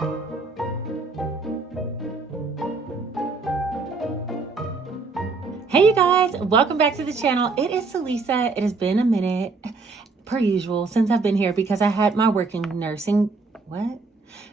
Hey you guys, welcome back to the channel. It is Salisa. It has been a minute, per usual, since I've been here because I had my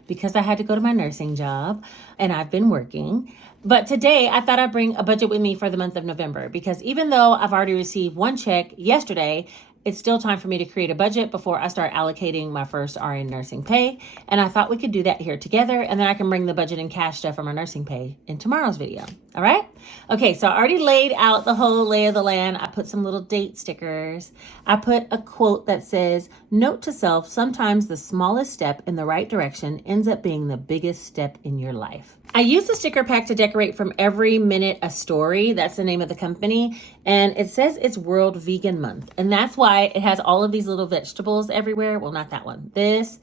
because I had to go to my nursing job and I've been working. But today I thought I'd bring a budget with me for the month of November because even though I've already received one check yesterday, it's still time for me to create a budget before I start allocating my first RN nursing pay. And I thought we could do that here together, and then I can bring the budget and cash stuff from my nursing pay in tomorrow's video. All right? Okay, so I already laid out the whole lay of the land. I put some little date stickers. I put a quote that says, "Note to self, sometimes the smallest step in the right direction ends up being the biggest step in your life." I use the sticker pack to decorate from Every Minute a Story. That's the name of the company. And it says it's World Vegan Month. And that's why it has all of these little vegetables everywhere. Well, not that one. This,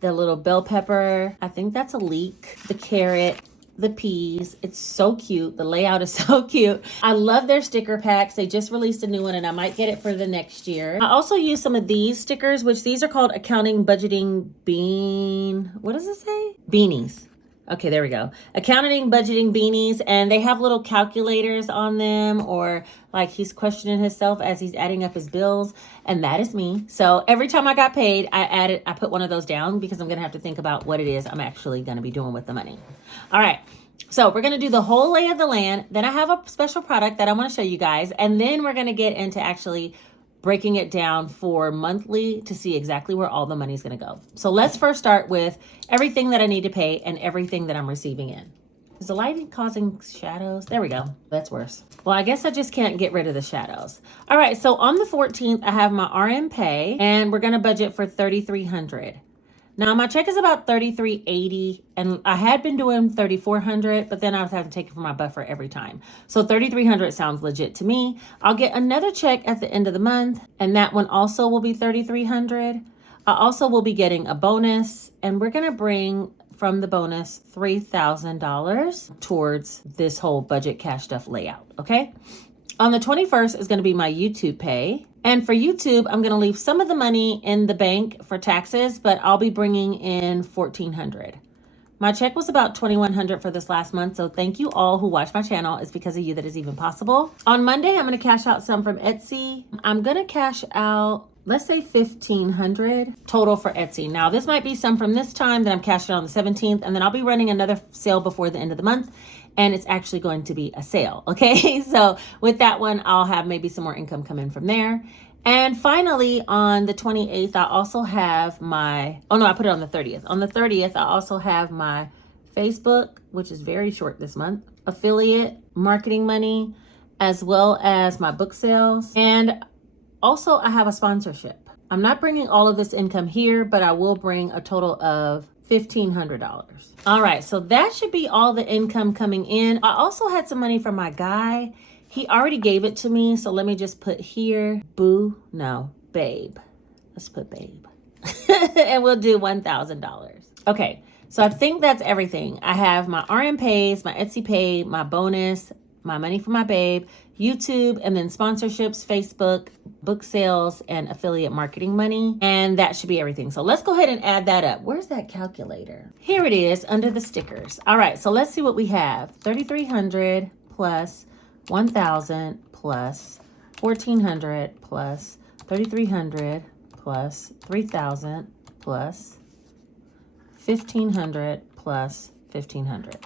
the little bell pepper. I think that's a leek. The carrot, the peas. It's so cute. The layout is so cute. I love their sticker packs. They just released a new one and I might get it for the next year. I also use some of these stickers, which these are called Accounting Budgeting what does it say? Beanies. Okay, there we go. Accounting budgeting beanies, and they have little calculators on them, or like he's questioning himself as he's adding up his bills, and that is me. So every time I got paid, I put one of those down because I'm gonna have to think about what it is I'm actually gonna be doing with the money. All right. So we're going to do the whole lay of the land. Then I have a special product that I want to show you guys. And then we're going to get into actually breaking it down for monthly to see exactly where all the money is going to go. So let's first start with everything that I need to pay and everything that I'm receiving in. Is the lighting causing shadows? There we go. That's worse. Well, I guess I just can't get rid of the shadows. All right. So on the 14th, I have my RN pay and we're going to budget for $3,300. Now my check is about $3,380 and I had been doing $3,400, but then I was having to take it from my buffer every time. So $3,300 sounds legit to me. I'll get another check at the end of the month and that one also will be $3,300. I also will be getting a bonus and we're going to bring from the bonus $3,000 towards this whole budget cash stuff layout. Okay. On the 21st is going to be my YouTube pay. And for YouTube, I'm going to leave some of the money in the bank for taxes, but I'll be bringing in $1,400. My check was about $2,100 for this last month. So thank you all who watch my channel. It's because of you that is even possible. On Monday, I'm going to cash out some from Etsy. I'm going to cash out, let's say $1,500 total for Etsy. Now this might be some from this time that I'm cashing on the 17th, and then I'll be running another sale before the end of the month. And it's actually going to be a sale. Okay. So with that one, I'll have maybe some more income come in from there. And finally, on the 28th, I also have I put it on the 30th. On the 30th, I also have my Facebook, which is very short this month, affiliate marketing money, as well as my book sales. And also I have a sponsorship. I'm not bringing all of this income here, but I will bring a total of $1,500. All right, so that should be all the income coming in. I also had some money from my guy. He already gave it to me, so let me just put here, babe. Let's put babe. And we'll do $1,000. Okay, so I think that's everything. I have my RN pays, my Etsy pay, my bonus, my money for my babe, YouTube, and then sponsorships, Facebook, book sales, and affiliate marketing money. And that should be everything. So let's go ahead and add that up. Where's that calculator? Here it is under the stickers. All right, so let's see what we have. 3,300 plus 1,000 plus 1,400 plus 3,300 plus 3,000 plus 1,500 plus 1,500.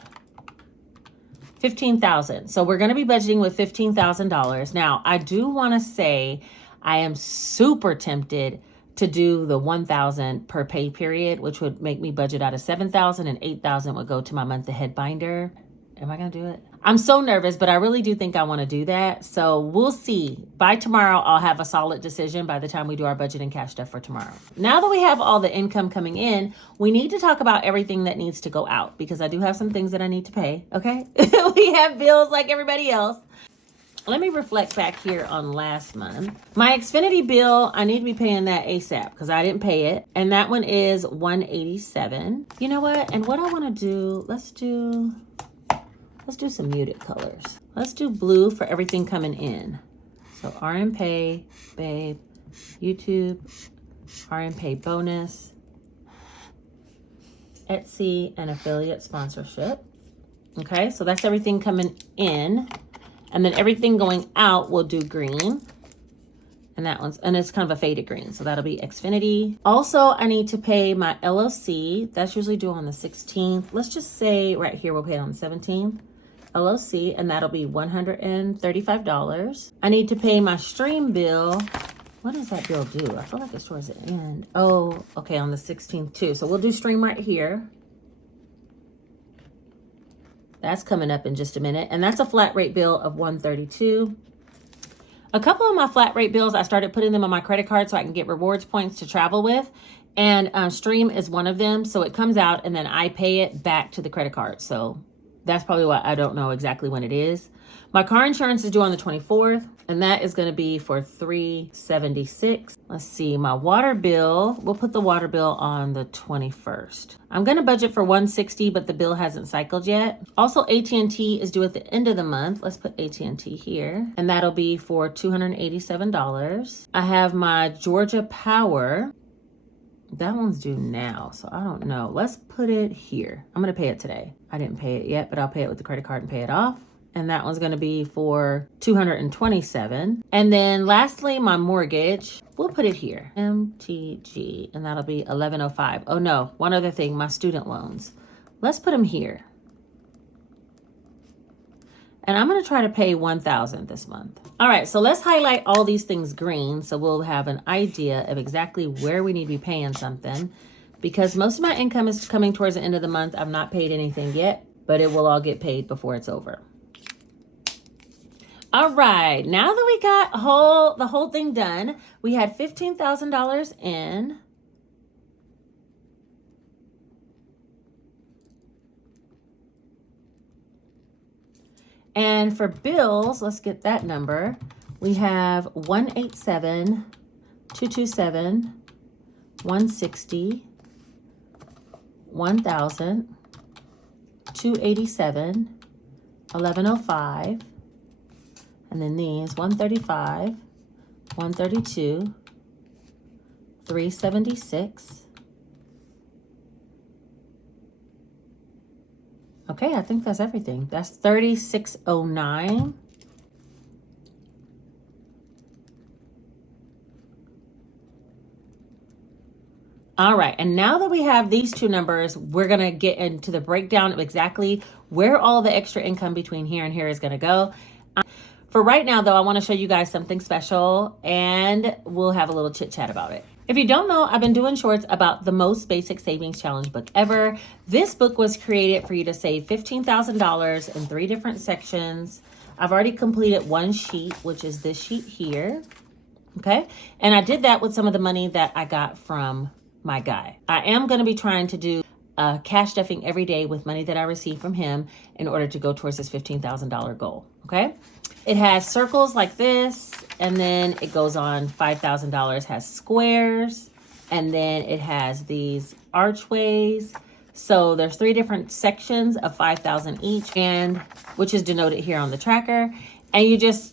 15,000. So we're going to be budgeting with $15,000. Now, I do want to say I am super tempted to do the 1,000 per pay period, which would make me budget out of 7,000, and 8,000 would go to my month ahead binder. Am I going to do it? I'm so nervous, but I really do think I want to do that. So we'll see. By tomorrow, I'll have a solid decision by the time we do our budget and cash stuff for tomorrow. Now that we have all the income coming in, we need to talk about everything that needs to go out because I do have some things that I need to pay. Okay. We have bills like everybody else. Let me reflect back here on last month. My Xfinity bill, I need to be paying that ASAP because I didn't pay it. And that one is $187. You know what? And what I want to do, let's do some muted colors. Let's do blue for everything coming in. So RN Pay, Babe, YouTube, RN Pay bonus, Etsy and affiliate sponsorship. Okay, so that's everything coming in. And then everything going out will do green. And that one's, and it's kind of a faded green. So that'll be Xfinity. Also, I need to pay my LOC. That's usually due on the 16th. Let's just say right here, we'll pay it on the 17th. LOC, and that'll be $135. I need to pay my stream bill. What does that bill do? I feel like it's towards the end. Oh, okay, on the 16th too. So we'll do stream right here. That's coming up in just a minute. And that's a flat rate bill of $132. A couple of my flat rate bills, I started putting them on my credit card so I can get rewards points to travel with. And Stream is one of them. So it comes out and then I pay it back to the credit card. So that's probably why I don't know exactly when it is. My car insurance is due on the 24th, and that is going to be for $376. Let's see, my water bill, we'll put the water bill on the 21st. I'm going to budget for $160, but the bill hasn't cycled yet. Also, AT&T is due at the end of the month. Let's put AT&T here, and that'll be for $287. I have my Georgia Power. That one's due now, so I don't know. Let's put it here. I'm going to pay it today. I didn't pay it yet, but I'll pay it with the credit card and pay it off. And that one's going to be for $227. And then lastly, my mortgage, we'll put it here, MTG, and that'll be $1105. Oh no, one other thing, my student loans. Let's put them here. And I'm going to try to pay $1,000 this month. All right, so let's highlight all these things green so we'll have an idea of exactly where we need to be paying something. Because most of my income is coming towards the end of the month. I've not paid anything yet, but it will all get paid before it's over. All right, now that we got the whole thing done, we had $15,000 in. And for bills, let's get that number. We have 187, 227, 160, 1,000, 287, 1105, and then these 135, 132, 376. Okay, I think that's everything. That's 3609. All right, and now that we have these two numbers, we're gonna get into the breakdown of exactly where all the extra income between here and here is gonna go. For right now though, I wanna show you guys something special and we'll have a little chit chat about it. If you don't know, I've been doing shorts about the most basic savings challenge book ever. This book was created for you to save $15,000 in 3 different sections. I've already completed one sheet, which is this sheet here, okay? And I did that with some of the money that I got from my guy. I am gonna be trying to do cash stuffing every day with money that I receive from him in order to go towards this $15,000 goal, okay? It has circles like this, and then it goes on $5,000, has squares, and then it has these archways. So there's 3 different sections of 5,000 each, and which is denoted here on the tracker. And you just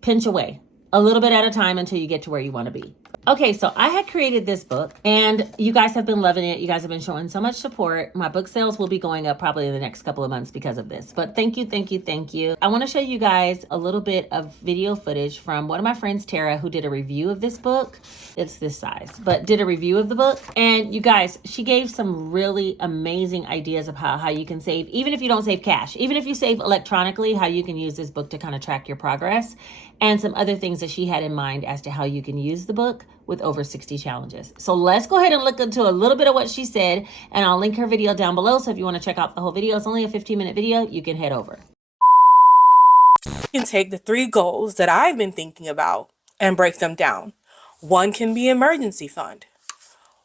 pinch away a little bit at a time until you get to where you want to be. Okay, so I had created this book and you guys have been loving it. You guys have been showing so much support. My book sales will be going up probably in the next couple of months because of this. But thank you, thank you, thank you. I want to show you guys a little bit of video footage from one of my friends, Tara, who did a review of this book. It's this size, but did a review of the book. And you guys, she gave some really amazing ideas of how you can save, even if you don't save cash, even if you save electronically, how you can use this book to kind of track your progress, and some other things that she had in mind as to how you can use the book with over 60 challenges. So let's go ahead and look into a little bit of what she said, and I'll link her video down below. So if you want to check out the whole video, it's only a 15-minute video, you can head over. You can take the 3 goals that I've been thinking about and break them down. One can be emergency fund.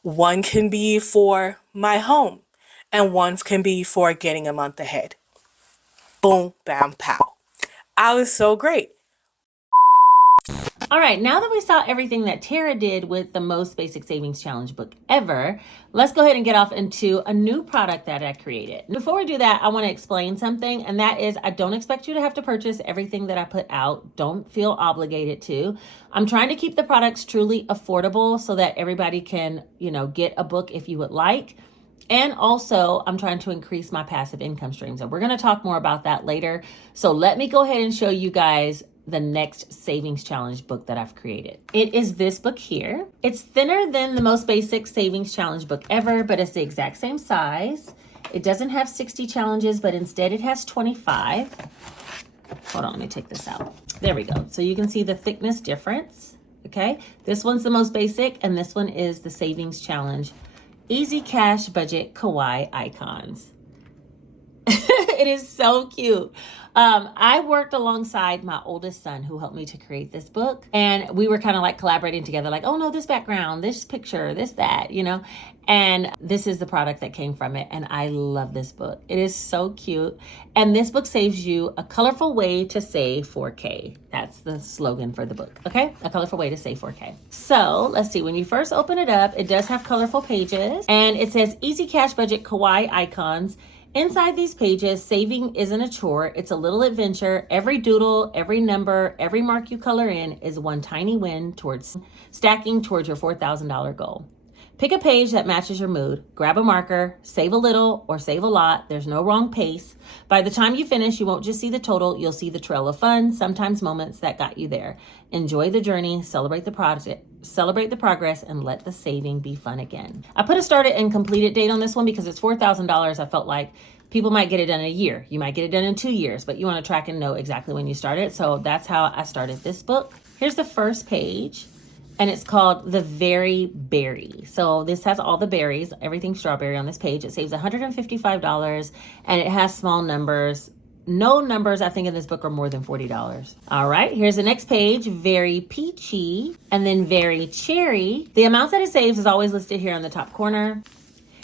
One can be for my home. And one can be for getting a month ahead. Boom, bam, pow. I was so great. All right, now that we saw everything that Tara did with the most basic savings challenge book ever, let's go ahead and get off into a new product that I created. Before we do that, I want to explain something, and that is I don't expect you to have to purchase everything that I put out. Don't feel obligated to. I'm trying to keep the products truly affordable so that everybody can, get a book if you would like. And also, I'm trying to increase my passive income streams. And we're going to talk more about that later. So let me go ahead and show you guys the next savings challenge book that I've created. It is this book here. It's thinner than the most basic savings challenge book ever, but it's the exact same size. It doesn't have 60 challenges, but instead it has 25. Hold on, let me take this out. There we go. So you can see the thickness difference. Okay, this one's the most basic, and this one is the savings challenge. Easy Cash Budget Kawaii Icons. It is so cute. I worked alongside my oldest son who helped me to create this book. And we were kind of like collaborating together, like, oh no, this background, this picture, this, that, you know. And this is the product that came from it. And I love this book. It is so cute. And this book saves you a colorful way to save 4K. That's the slogan for the book. Okay, a colorful way to save 4K. So let's see, when you first open it up, it does have colorful pages. And it says Easy Cash Budget Kawaii Icons. Inside these pages, saving isn't a chore, it's a little adventure. Every doodle, every number, every mark you color in is one tiny win towards stacking towards your $4,000 goal. Pick a page that matches your mood, grab a marker, save a little or save a lot. There's no wrong pace. By the time you finish, you won't just see the total, you'll see the trail of fun, sometimes moments that got you there. Enjoy the journey, celebrate the project, celebrate the progress, and let the saving be fun again. I put a started and completed date on this one because it's $4,000. I felt like people might get it done in a year. You might get it done in 2 years, but you want to track and know exactly when you started. So that's how I started this book. Here's the first page, and it's called The Very Berry. So this has all the berries, everything strawberry on this page. It saves $155, and it has small numbers. No numbers, I think, in this book are more than $40. All right, here's the next page, Very Peachy, and then Very Cherry. The amounts that it saves is always listed here on the top corner.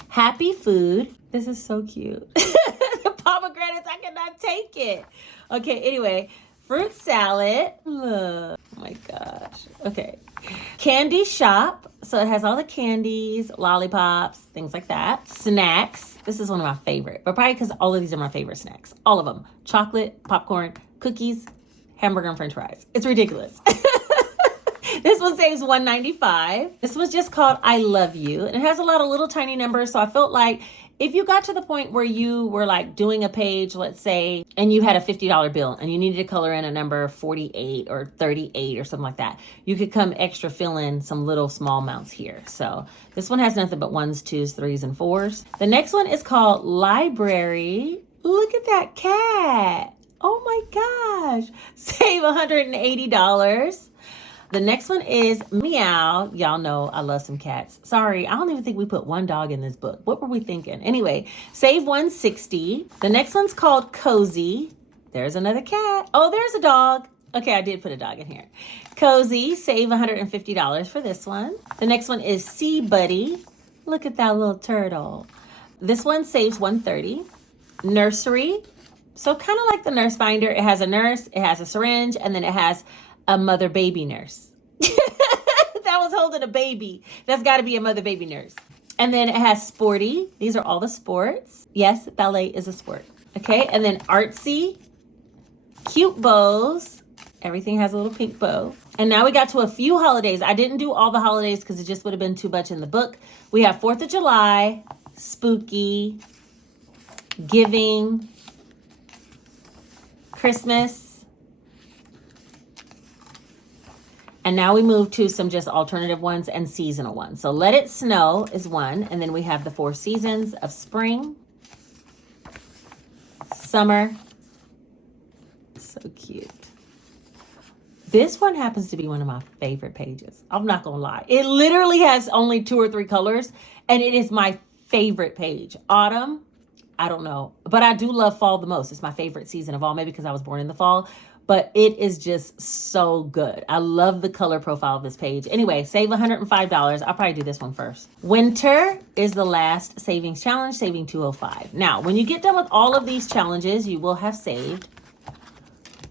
Happy Food. This is so cute. The pomegranates, I cannot take it. Okay, anyway, Fruit Salad. Oh my gosh. Okay. Candy Shop. So it has all the candies, lollipops, things like that. Snacks. This is one of my favorite, but probably because all of these are my favorite snacks. All of them. Chocolate, popcorn, cookies, hamburger, and french fries. It's ridiculous. This one saves $195. This one's just called I Love You. And it has a lot of little tiny numbers. So I felt like if you got to the point where you were like doing a page, let's say, and you had a $50 bill and you needed to color in a number 48 or 38 or something like that, you could come extra fill in some little small amounts here. So this one has nothing but 1s, 2s, 3s, and 4s. The next one is called Library. Look at that cat. Oh my gosh. Save $180. The next one is Meow. Y'all know I love some cats. Sorry, I don't even think we put one dog in this book. What were we thinking? Anyway, save $160. The next one's called Cozy. There's another cat. Oh, there's a dog. Okay, I did put a dog in here. Cozy, save $150 for this one. The next one is Sea Buddy. Look at that little turtle. This one saves $130. Nursery. So kind of like the nurse binder. It has a nurse, it has a syringe, and then it has a mother baby nurse. That was holding a baby. That's got to be a mother baby nurse. And then it has sporty. These are all the sports. Yes, ballet is a sport. Okay, and then artsy, cute bows. Everything has a little pink bow. And now we got to a few holidays. I didn't do all the holidays because it just would have been too much in the book. We have 4th of July, spooky, giving, Christmas. And now we move to some just alternative ones and seasonal ones. So Let It Snow is one. And then we have the 4 seasons of spring, summer. So cute. This one happens to be one of my favorite pages. I'm not going to lie. It literally has only 2 or 3 colors. And it is my favorite page. Autumn, I don't know. But I do love fall the most. It's my favorite season of all. Maybe because I was born in the fall. But it is just so good. I love the color profile of this page. Anyway, save $105. I'll probably do this one first. Winter is the last savings challenge, saving $205. Now, when you get done with all of these challenges, you will have saved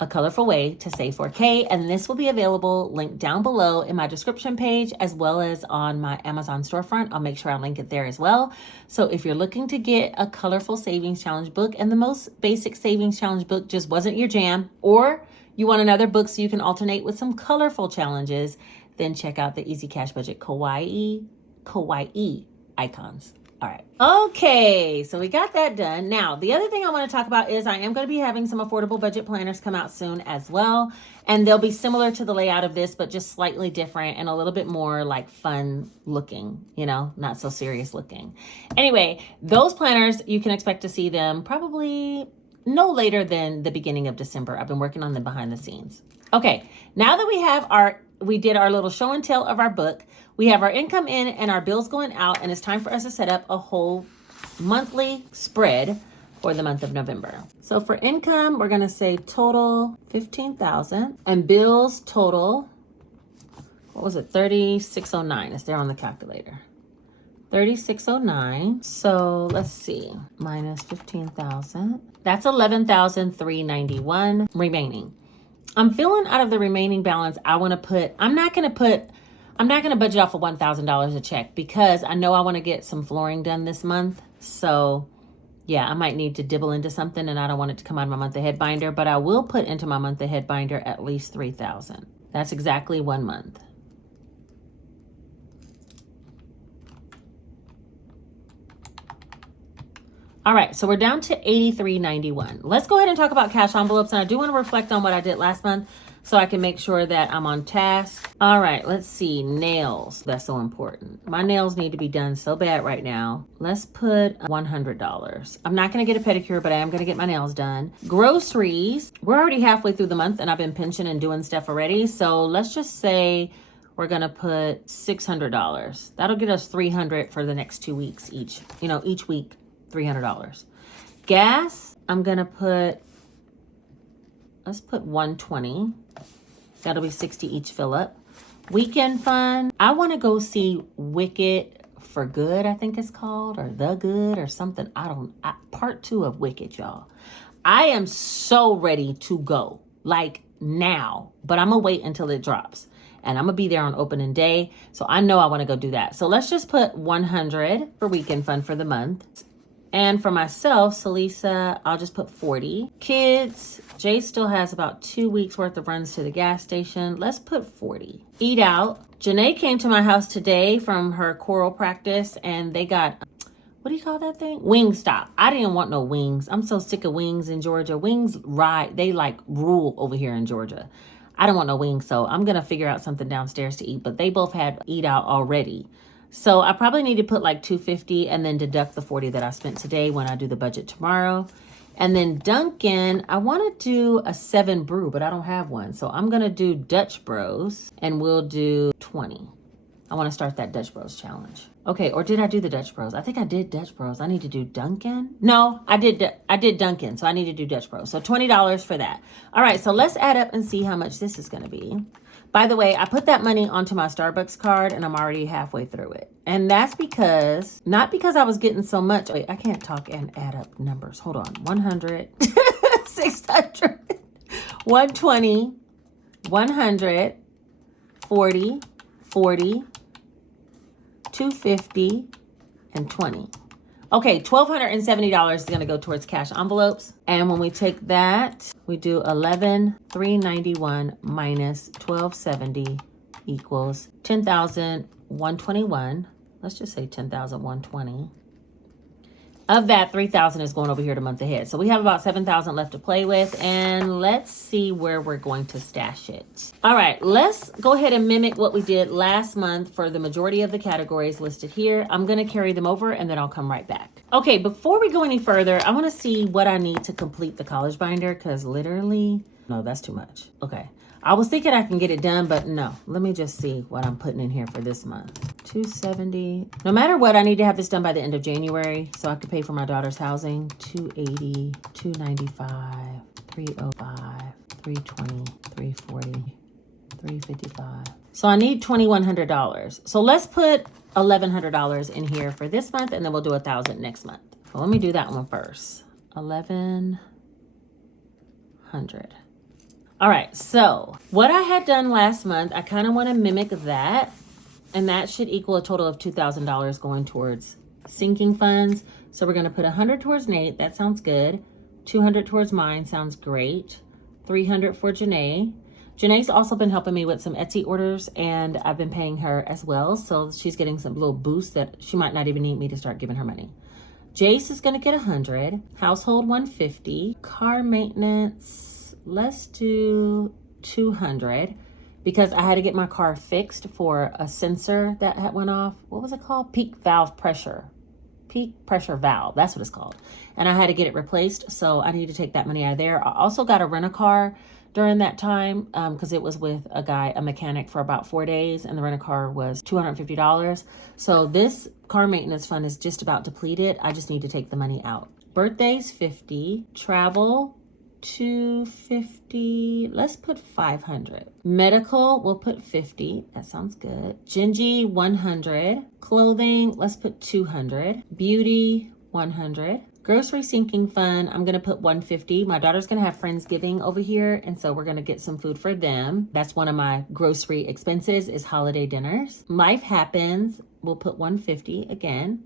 a colorful way to save 4K. And this will be available linked down below in my description page, as well as on my Amazon storefront. I'll make sure I link it there as well. So if you're looking to get a colorful savings challenge book and the most basic savings challenge book just wasn't your jam, or you want another book so you can alternate with some colorful challenges, then check out the Easy Cash Budget Kawaii Icons. All right. Okay, so we got that done. Now, the other thing I want to talk about is I am going to be having some affordable budget planners come out soon as well. And they'll be similar to the layout of this, but just slightly different and a little bit more like fun looking, not so serious looking. Anyway, those planners, you can expect to see them probably no later than the beginning of December. I've been working on them behind the scenes. Okay, now that we did our little show and tell of our book, we have our income in and our bills going out, and it's time for us to set up a whole monthly spread for the month of November. So for income, we're gonna say total 15,000 and bills total, what was it, 3609. It's there on the calculator. 3609. So let's see, minus 15,000. That's 11,391 remaining. I'm feeling out of the remaining balance, I'm not gonna budget off of $1,000 a check because I know I want to get some flooring done this month. So yeah, I might need to dibble into something, and I don't want it to come out of my month ahead binder, but I will put into my month ahead binder at least 3,000. That's exactly 1 month. All right, so we're down to $83.91. Let's go ahead and talk about cash envelopes, and I do want to reflect on what I did last month so I can make sure that I'm on task. All right, let's see, nails. That's so important. My nails need to be done so bad right now. Let's put $100. I'm not gonna get a pedicure, but I am gonna get my nails done. Groceries, we're already halfway through the month and I've been pinching and doing stuff already. So let's just say we're gonna put $600. That'll get us $300 for the next 2 weeks each. Each week, $300. Gas, let's put $120. That'll be $60 each fill up. Weekend fun, I want to go see Wicked for Good, I think it's called, or The Good or something. Part 2 of Wicked, y'all. I am so ready to go, like now, but I'm gonna wait until it drops. And I'm gonna be there on opening day. So I know I want to go do that. So let's just put $100 for weekend fun for the month. And for myself, Salisa, I'll just put $40. Kids, Jay still has about 2 weeks worth of runs to the gas station. Let's put $40. Eat out. Janae came to my house today from her choral practice and they got, what do you call that thing? Wingstop. I didn't want no wings. I'm so sick of wings in Georgia. Wings they like rule over here in Georgia. I don't want no wings, so I'm gonna figure out something downstairs to eat, but they both had eat out already. So I probably need to put like $250 and then deduct the $40 that I spent today when I do the budget tomorrow. And then Dunkin', I want to do a 7 brew, but I don't have one. So I'm going to do Dutch Bros and we'll do 20. I want to start that Dutch Bros challenge. Okay, or did I do the Dutch Bros? I think I did Dutch Bros. I need to do Dunkin'. No, I did Dunkin', so I need to do Dutch Bros. So $20 for that. All right, so let's add up and see how much this is going to be. By the way, I put that money onto my Starbucks card and I'm already halfway through it. And that's not because I was getting so much. Wait, I can't talk and add up numbers. Hold on. 100, 600, 120, 100, 40, 40, 250, and 20. Okay, $1,270 is going to go towards cash envelopes. And when we take that, we do 11,391 minus 1,270 equals 10,121. Let's just say 10,120. Of that, 3,000 is going over here to month ahead. So we have about 7,000 left to play with, and let's see where we're going to stash it. All right, let's go ahead and mimic what we did last month for the majority of the categories listed here. I'm going to carry them over and then I'll come right back. Okay, before we go any further, I want to see what I need to complete the college binder because literally, no, that's too much. Okay. I was thinking I can get it done, but no. Let me just see what I'm putting in here for this month. 270. No matter what, I need to have this done by the end of January so I can pay for my daughter's housing. 280, 295, 305, 320, 340, 355. So I need $2,100. So let's put $1,100 in here for this month, and then we'll do 1,000 next month. Well, let me do that one first. 1,100. All right, so what I had done last month, I kind of want to mimic that, and that should equal a total of $2,000 going towards sinking funds. So we're going to put 100 towards Nate. That sounds good. 200 towards mine. Sounds great. 300 for Janae. Janae's also been helping me with some Etsy orders, and I've been paying her as well. So she's getting some little boost that she might not even need me to start giving her money. Jace is going to get 100, household 150, car maintenance, let's do 200 because I had to get my car fixed for a sensor that had went off. What was it called? Peak pressure valve. That's what it's called. And I had to get it replaced. So I need to take that money out of there. I also got to rent a car during that time because it was with a mechanic for about 4 days, and the rent a car was $250. So this car maintenance fund is just about depleted. I just need to take the money out. Birthdays 50, travel 250, let's put 500. Medical, we'll put 50. That sounds good. Gingy 100. Clothing, let's put 200. Beauty 100. Grocery sinking fund, I'm gonna put 150. My daughter's gonna have Friendsgiving over here, and so we're gonna get some food for them. That's one of my grocery expenses is holiday dinners. Life happens, we'll put 150 again.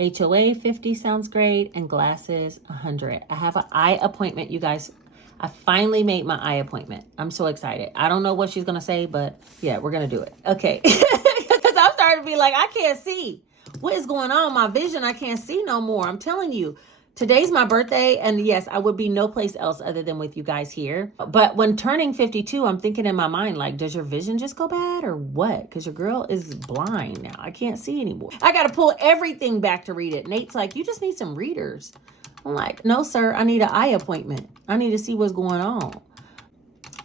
HOA 50 sounds great, and glasses 100. I have an eye appointment, you guys. I finally made my eye appointment. I'm so excited. I don't know what she's gonna say, but yeah, we're gonna do it. Okay, because I'm starting to be like, I can't see. What is going on? My vision, I can't see no more. I'm telling you. Today's my birthday, and yes, I would be no place else other than with you guys here. But when turning 52, I'm thinking in my mind, like, does your vision just go bad or what? Because your girl is blind now. I can't see anymore. I got to pull everything back to read it. Nate's like, you just need some readers. I'm like, no, sir, I need an eye appointment. I need to see what's going on.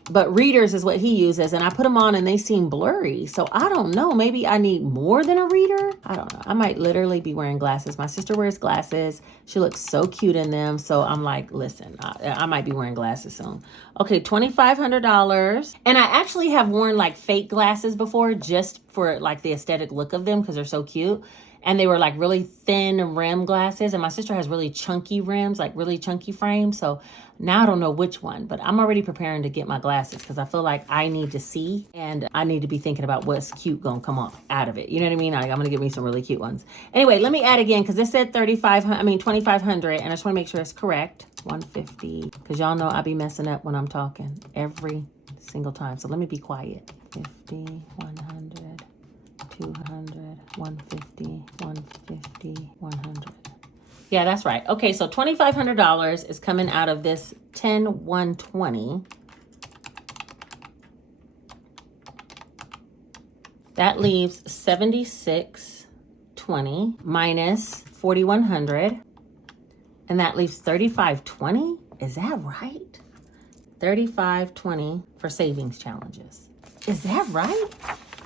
But readers is what he uses, and I put them on and they seem blurry. So I don't know. Maybe I need more than a reader. I don't know. I might literally be wearing glasses. My sister wears glasses. She looks so cute in them. So I'm like, listen, I might be wearing glasses soon. Okay, $2,500. And I actually have worn like fake glasses before just for like the aesthetic look of them because they're so cute. And they were like really thin rim glasses. And my sister has really chunky rims, like really chunky frames. So now I don't know which one, but I'm already preparing to get my glasses because I feel like I need to see and I need to be thinking about what's cute going to come off out of it. You know what I mean? I'm going to get me some really cute ones. Anyway, let me add again because it said 2,500 and I just want to make sure it's correct. 150 because y'all know I be messing up when I'm talking every single time. So let me be quiet. 50, 100. 200, 150, 150, 100. Yeah, that's right. Okay, so $2,500 is coming out of this 10120. That leaves 7620 minus 4100, and that leaves 3520. Is that right? 3520 for savings challenges. Is that right?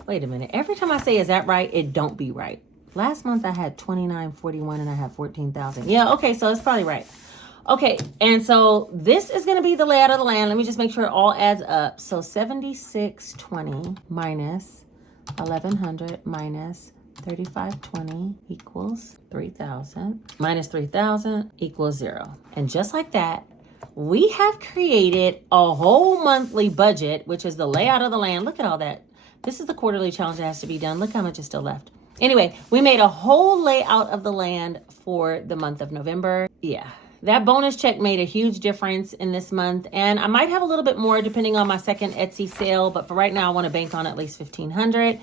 Wait a minute. Every time I say, is that right? It don't be right. Last month I had 2941 and I had 14,000. Yeah, okay, so it's probably right. Okay, and so this is going to be the layout of the land. Let me just make sure it all adds up. So 7620 minus 1100 minus 3520 equals 3,000. Minus 3,000 equals 0. And just like that, we have created a whole monthly budget, which is the layout of the land. Look at all that. This is the quarterly challenge that has to be done. Look how much is still left. Anyway, we made a whole layout of the land for the month of November. Yeah, that bonus check made a huge difference in this month. And I might have a little bit more depending on my second Etsy sale. But for right now, I want to bank on at least $1,500.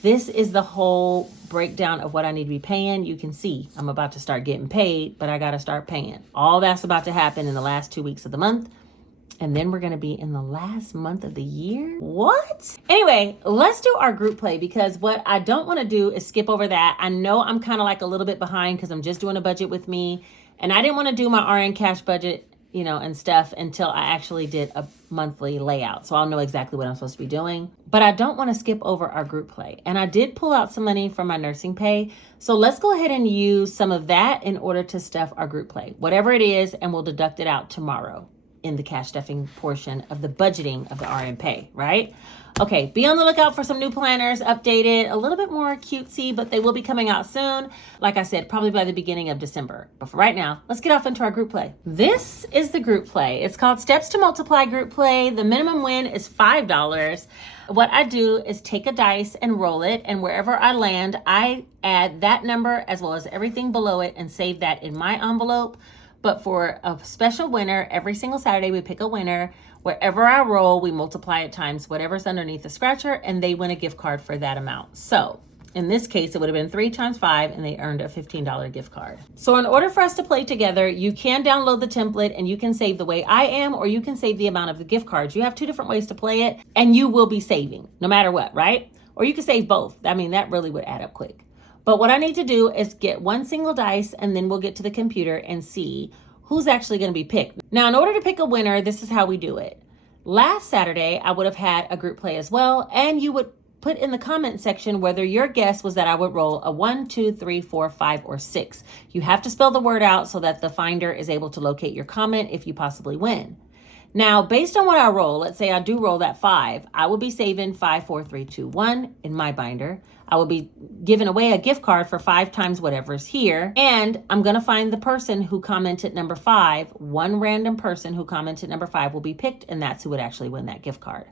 This is the whole breakdown of what I need to be paying. You can see I'm about to start getting paid, but I got to start paying. All that's about to happen in the last 2 weeks of the month. And then we're going to be in the last month of the year. What? Anyway, let's do our group play because what I don't want to do is skip over that. I know I'm kind of like a little bit behind because I'm just doing a budget with me. And I didn't want to do my RN cash budget, and stuff until I actually did a monthly layout. So I'll know exactly what I'm supposed to be doing. But I don't want to skip over our group play. And I did pull out some money from my nursing pay. So let's go ahead and use some of that in order to stuff our group play, whatever it is, and we'll deduct it out tomorrow in the cash stuffing portion of the budgeting of the RN pay, right? Okay, be on the lookout for some new planners, updated, a little bit more cutesy, but they will be coming out soon. Like I said, probably by the beginning of December. But for right now, let's get off into our group play. This is the group play. It's called Steps to Multiply Group Play. The minimum win is $5. What I do is take a dice and roll it, and wherever I land, I add that number as well as everything below it and save that in my envelope. But for a special winner, every single Saturday we pick a winner. Wherever I roll, we multiply it times whatever's underneath the scratcher, and they win a gift card for that amount. So in this case, it would have been 3 times 5, and they earned a $15 gift card. So in order for us to play together, you can download the template and you can save the way I am, or you can save the amount of the gift cards. You have 2 different ways to play it, and you will be saving no matter what, right? Or you can save both. I mean, that really would add up quick. But what I need to do is get one single dice, and then we'll get to the computer and see who's actually going to be picked. Now, in order to pick a winner, this is how we do it. Last Saturday, I would have had a group play as well, and you would put in the comment section whether your guess was that I would roll a 1, 2, 3, 4, 5, or 6. You have to spell the word out so that the finder is able to locate your comment if you possibly win. Now, based on what I roll, let's say I do roll that 5, I will be saving 5, 4, 3, 2, 1 in my binder. I will be giving away a gift card for 5 times whatever's here. And I'm going to find the person who commented number 5. One random person who commented number 5 will be picked, and that's who would actually win that gift card.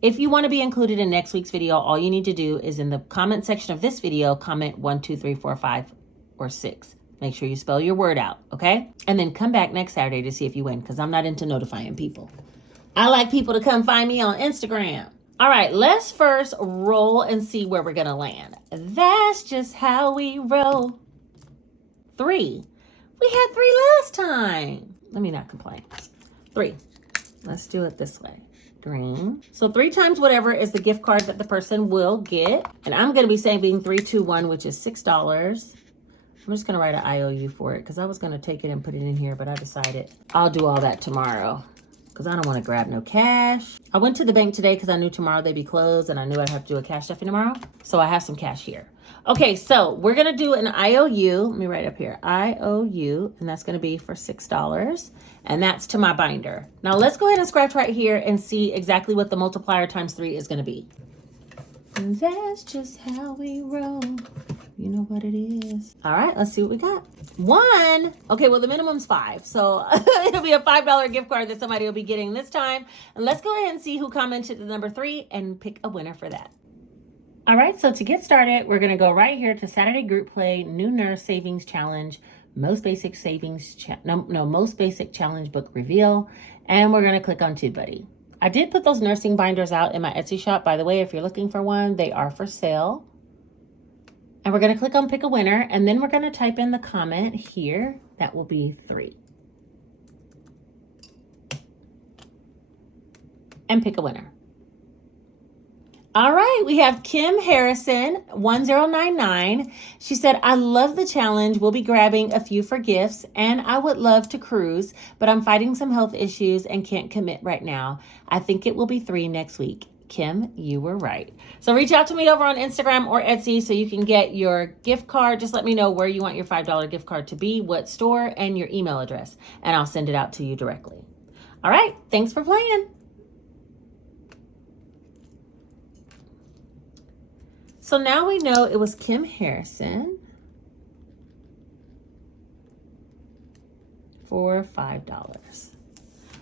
If you want to be included in next week's video, all you need to do is in the comment section of this video, comment 1, 2, 3, 4, 5, or 6. Make sure you spell your word out, okay? And then come back next Saturday to see if you win, because I'm not into notifying people. I like people to come find me on Instagram. All right, let's first roll and see where we're going to land. That's just how we roll. 3. We had 3 last time. Let me not complain. 3. Let's do it this way. Green. So 3 times whatever is the gift card that the person will get. And I'm going to be saving 3, 2, 1, which is $6. I'm just going to write an IOU for it because I was going to take it and put it in here, but I decided I'll do all that tomorrow because I don't want to grab no cash. I went to the bank today because I knew tomorrow they'd be closed and I knew I'd have to do a cash stuffing tomorrow. So I have some cash here. Okay, so we're going to do an IOU. Let me write up here. IOU, and that's going to be for $6. And that's to my binder. Now let's go ahead and scratch right here and see exactly what the multiplier times 3 is going to be. And that's just how we roll. You know what it is. All right, let's see what we got. 1. Okay, well, the minimum's 5. So it'll be a $5 gift card that somebody will be getting this time. And let's go ahead and see who commented the number 3 and pick a winner for that. All right, so to get started, we're going to go right here to Saturday Group Play, New Nurse Savings Challenge, Most Basic Most Basic Challenge Book Reveal. And we're going to click on TubeBuddy. I did put those nursing binders out in my Etsy shop. By the way, if you're looking for one, they are for sale. And we're going to click on pick a winner, and then we're going to type in the comment here. That will be 3. And pick a winner. All right, we have Kim Harrison, 1099. She said, I love the challenge. We'll be grabbing a few for gifts, and I would love to cruise, but I'm fighting some health issues and can't commit right now. I think it will be 3 next week. Kim, you were right. So reach out to me over on Instagram or Etsy so you can get your gift card. Just let me know where you want your $5 gift card to be, what store, and your email address, and I'll send it out to you directly. All right, thanks for playing. So now we know it was Kim Harrison for $5.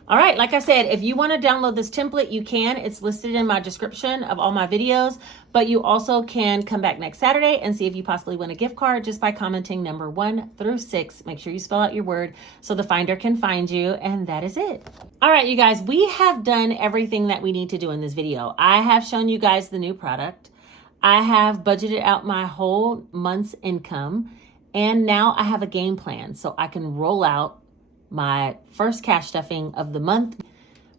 All right, like I said, if you want to download this template, you can. It's listed in my description of all my videos, but you also can come back next Saturday and see if you possibly win a gift card just by commenting number 1 through 6. Make sure you spell out your word so the finder can find you, and that is it. All right, you guys, we have done everything that we need to do in this video. I have shown you guys the new product. I have budgeted out my whole month's income, and now I have a game plan so I can roll out my first cash stuffing of the month,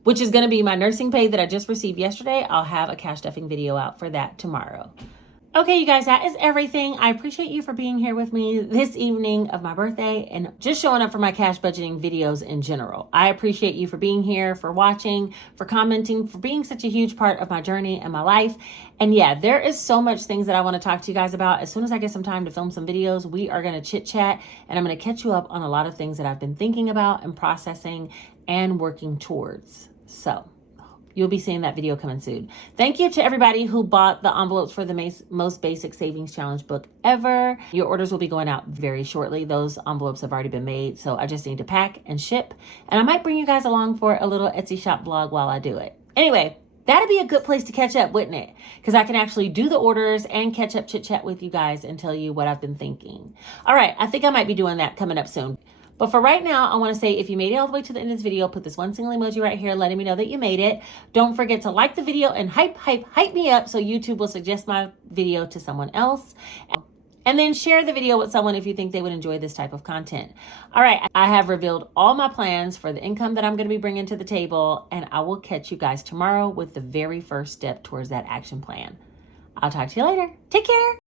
which is going to be my nursing pay that I just received yesterday. I'll have a cash stuffing video out for that tomorrow. Okay, you guys, that is everything. I appreciate you for being here with me this evening of my birthday and just showing up for my cash budgeting videos in general. I appreciate you for being here, for watching, for commenting, for being such a huge part of my journey and my life. And yeah, there is so much things that I want to talk to you guys about. As soon as I get some time to film some videos, we are going to chit chat and I'm going to catch you up on a lot of things that I've been thinking about and processing and working towards. So you'll be seeing that video coming soon. Thank you to everybody who bought the envelopes for the Most Basic Savings Challenge book ever. Your orders will be going out very shortly. Those envelopes have already been made, so I just need to pack and ship. And I might bring you guys along for a little Etsy shop vlog while I do it. Anyway, that'd be a good place to catch up, wouldn't it? Because I can actually do the orders and catch up, chit chat with you guys and tell you what I've been thinking. All right, I think I might be doing that coming up soon. But for right now, I want to say if you made it all the way to the end of this video, put this one single emoji right here letting me know that you made it. Don't forget to like the video and hype me up so YouTube will suggest my video to someone else. And then share the video with someone if you think they would enjoy this type of content. All right, I have revealed all my plans for the income that I'm going to be bringing to the table, and I will catch you guys tomorrow with the very first step towards that action plan. I'll talk to you later. Take care.